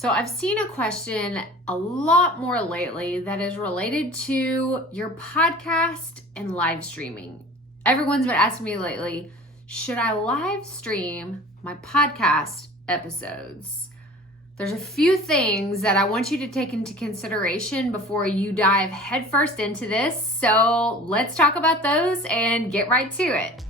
So I've seen a question a lot more lately that is related to your podcast and live streaming. Everyone's been asking me lately, should I live stream my podcast episodes? There's a few things that I want you to take into consideration before you dive headfirst into this. So let's talk about those and get right to it.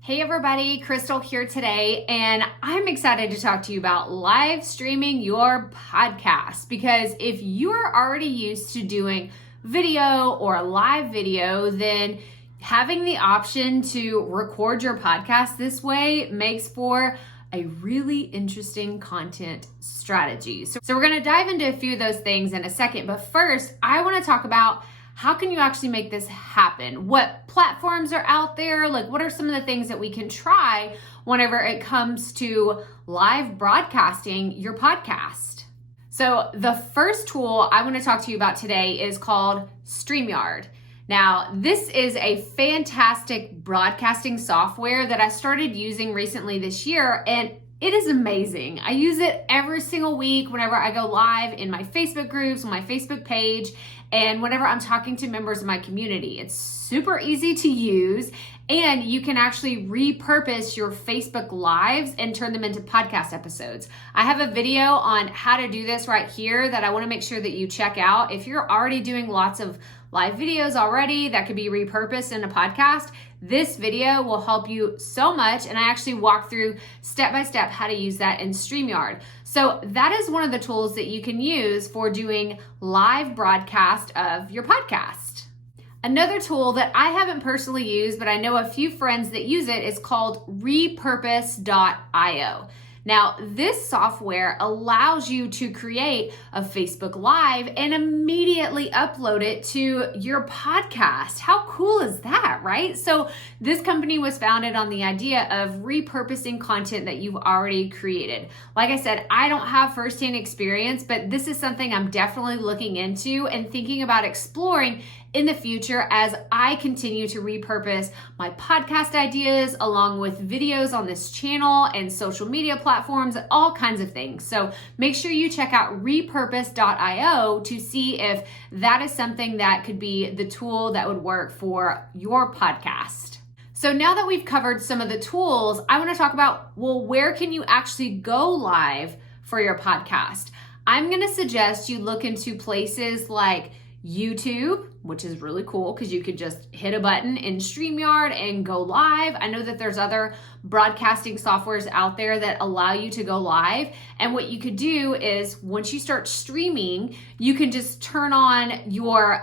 Hey everybody, Krystal here today, and I'm excited to talk to you about live streaming your podcast, because if you're already used to doing video or live video, then having the option to record your podcast this way makes for a really interesting content strategy. So we're gonna dive into a few of those things in a second, but first I wanna talk about how can you actually make this happen? What platforms are out there? Like, what are some of the things that we can try whenever it comes to live broadcasting your podcast? So the first tool I want to talk to you about today is called Streamyard. Now, this is a fantastic broadcasting software that I started using recently this year, and it is amazing. I use it every single week whenever I go live in my Facebook groups, on my Facebook page, and whenever I'm talking to members of my community. It's super easy to use, and you can actually repurpose your Facebook Lives and turn them into podcast episodes. I have a video on how to do this right here that I want to make sure that you check out. If you're already doing lots of live videos already that could be repurposed in a podcast, this video will help you so much, and I actually walk through step-by-step how to use that in Streamyard. So that is one of the tools that you can use for doing live broadcast of your podcast. Another tool that I haven't personally used, but I know a few friends that use it, is called Repurposed IO. Now, this software allows you to create a Facebook Live and immediately upload it to your podcast. How cool is that, right? So this company was founded on the idea of repurposing content that you've already created. Like I said, I don't have firsthand experience, but this is something I'm definitely looking into and thinking about exploring in the future as I continue to repurpose my podcast ideas along with videos on this channel and social media platforms, all kinds of things. So make sure you check out repurposed.io to see if that is something that could be the tool that would work for your podcast. So now that we've covered some of the tools, I want to talk about, well, where can you actually go live for your podcast? I'm going to suggest you look into places like YouTube, which is really cool because you could just hit a button in Streamyard and go live. I know that there's other broadcasting softwares out there that allow you to go live. And what you could do is once you start streaming, you can just turn on your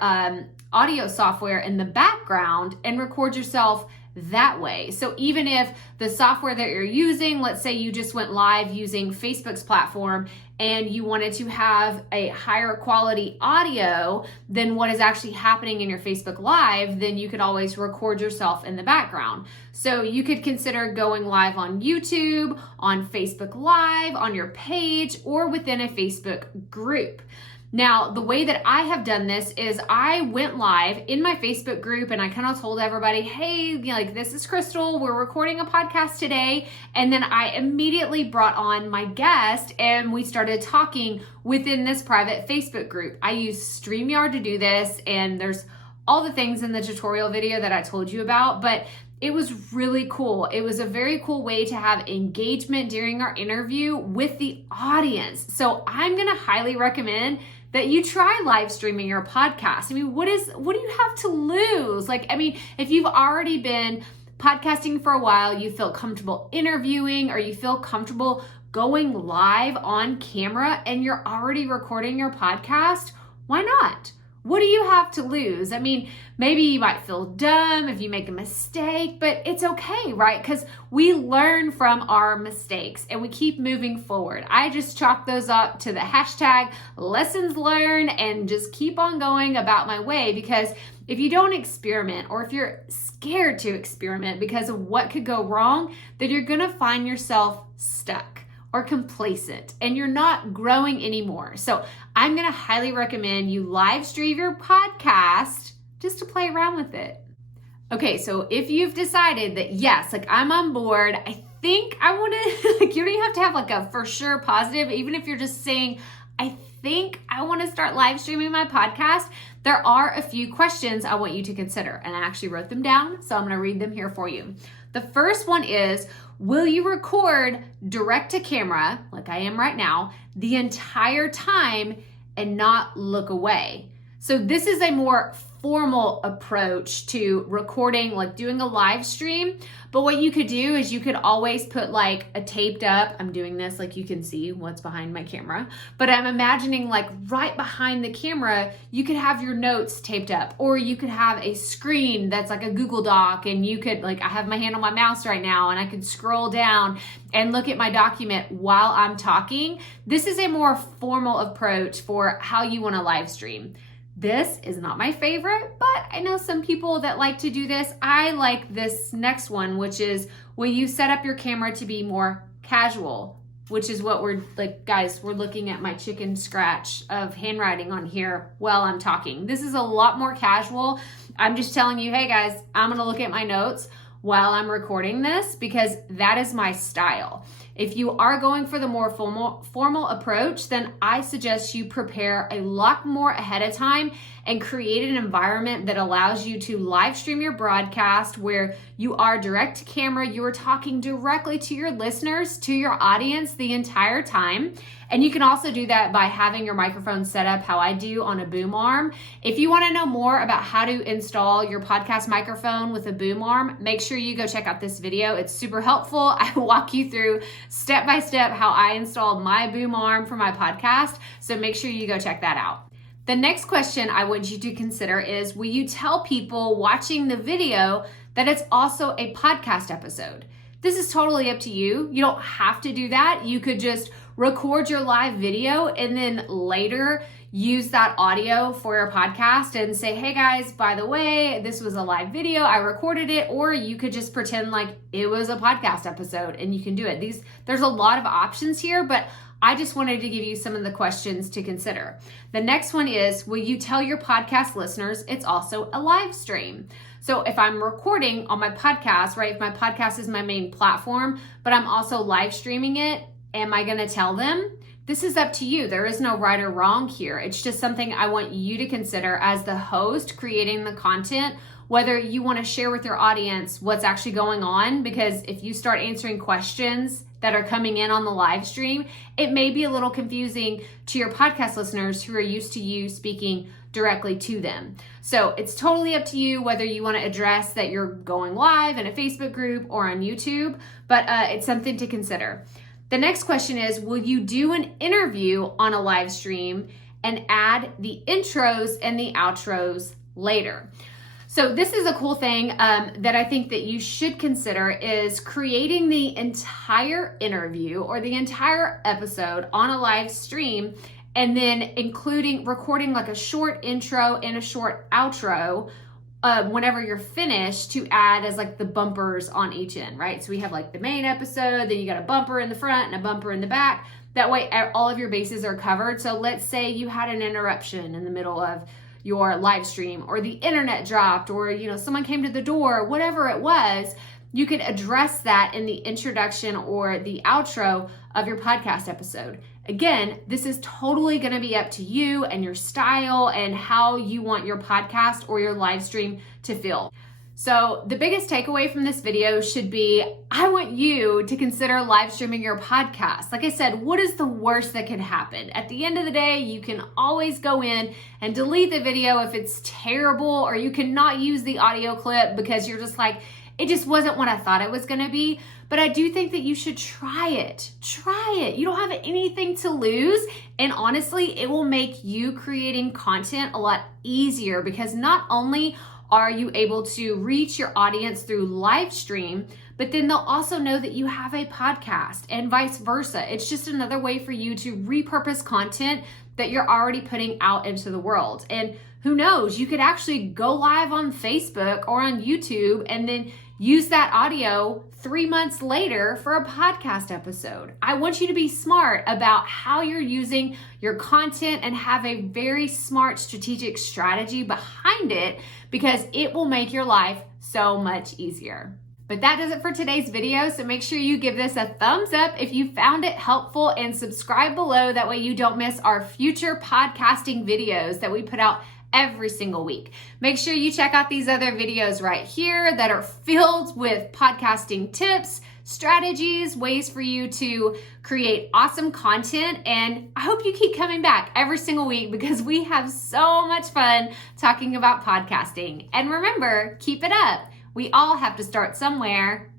audio software in the background and record yourself that way. So even if the software that you're using, let's say you just went live using Facebook's platform and you wanted to have a higher quality audio than what is actually happening in your Facebook Live, then you could always record yourself in the background. So you could consider going live on YouTube, on Facebook Live, on your page, or within a Facebook group. Now, the way that I have done this is I went live in my Facebook group and I kind of told everybody, hey, this is Krystal, we're recording a podcast today. And then I immediately brought on my guest and we started talking within this private Facebook group. I use Streamyard to do this, and there's all the things in the tutorial video that I told you about, but it was really cool. It was a very cool way to have engagement during our interview with the audience. So I'm gonna highly recommend that you try live streaming your podcast. I mean, what do you have to lose? If you've already been podcasting for a while, you feel comfortable interviewing, or you feel comfortable going live on camera and you're already recording your podcast, why not? What do you have to lose? I mean, maybe you might feel dumb if you make a mistake, but it's okay, right? Because we learn from our mistakes and we keep moving forward. I just chalk those up to the hashtag lessons learned and just keep on going about my way, because if you don't experiment, or if you're scared to experiment because of what could go wrong, then you're gonna find yourself stuck or complacent and you're not growing anymore. So I'm gonna highly recommend you live stream your podcast just to play around with it. Okay, so if you've decided that yes, like I'm on board, I think I want to, like you don't even have to have like a for sure positive, even if you're just saying, I think I want to start live streaming my podcast, there are a few questions I want you to consider. And I actually wrote them down, so I'm going to read them here for you. The first one is, will you record direct to camera, like I am right now, the entire time and not look away? So this is a more formal approach to recording, like doing a live stream. But what you could do is you could always put like a taped up, I'm doing this like you can see what's behind my camera, but I'm imagining like right behind the camera, you could have your notes taped up, or you could have a screen that's like a Google Doc, and you could like, I have my hand on my mouse right now and I could scroll down and look at my document while I'm talking. This is a more formal approach for how you want to live stream. This is not my favorite, but I know some people that like to do this. I like this next one, which is, will you set up your camera to be more casual? Which is what we're like, guys, we're looking at my chicken scratch of handwriting on here while I'm talking. This is a lot more casual. I'm just telling you, hey guys, I'm gonna look at my notes while I'm recording this because that is my style. If you are going for the more formal approach, then I suggest you prepare a lot more ahead of time and create an environment that allows you to live stream your broadcast where you are direct to camera, you are talking directly to your listeners, to your audience the entire time. And you can also do that by having your microphone set up how I do on a boom arm. If you want to know more about how to install your podcast microphone with a boom arm, make sure you go check out this video. It's super helpful. I walk you through step by step how I installed my boom arm for my podcast. So make sure you go check that out. The next question I want you to consider is, will you tell people watching the video that it's also a podcast episode? This is totally up to you. You don't have to do that. You could just record your live video and then later use that audio for your podcast and say, hey guys, by the way, this was a live video, I recorded it, or you could just pretend like it was a podcast episode and you can do it. There's a lot of options here, but I just wanted to give you some of the questions to consider. The next one is, will you tell your podcast listeners it's also a live stream? So if I'm recording on my podcast, right, if my podcast is my main platform, but I'm also live streaming it, am I gonna tell them? This is up to you. There is no right or wrong here. It's just something I want you to consider as the host creating the content, whether you want to share with your audience what's actually going on, because if you start answering questions that are coming in on the live stream, it may be a little confusing to your podcast listeners who are used to you speaking directly to them. So it's totally up to you whether you want to address that you're going live in a Facebook group or on YouTube, but it's something to consider. The next question is, will you do an interview on a live stream and add the intros and the outros later? So this is a cool thing that I think that you should consider, is creating the entire interview or the entire episode on a live stream and then recording like a short intro and a short outro whenever you're finished to add as like the bumpers on each end, right? So we have like the main episode, then you got a bumper in the front and a bumper in the back. That way all of your bases are covered. So let's say you had an interruption in the middle of your live stream, or the internet dropped, or someone came to the door, whatever it was, you could address that in the introduction or the outro of your podcast episode. Again, this is totally going to be up to you and your style and how you want your podcast or your live stream to feel. So the biggest takeaway from this video should be, I want you to consider live streaming your podcast. Like I said, what is the worst that could happen? At the end of the day, you can always go in and delete the video if it's terrible, or you cannot use the audio clip because you're just like, it just wasn't what I thought it was gonna be. But I do think that you should try it. Try it. You don't have anything to lose. And honestly, it will make you creating content a lot easier, because not only are you able to reach your audience through live stream, but then they'll also know that you have a podcast, and vice versa. It's just another way for you to repurpose content that you're already putting out into the world. And who knows, you could actually go live on Facebook or on YouTube and then use that audio 3 months later for a podcast episode. I want you to be smart about how you're using your content and have a very smart strategic strategy behind it, because it will make your life so much easier. But that does it for today's video, so make sure you give this a thumbs up if you found it helpful and subscribe below. That way you don't miss our future podcasting videos that we put out every single week. Make sure you check out these other videos right here that are filled with podcasting tips, strategies, ways for you to create awesome content. And I hope you keep coming back every single week because we have so much fun talking about podcasting. And remember, keep it up. We all have to start somewhere.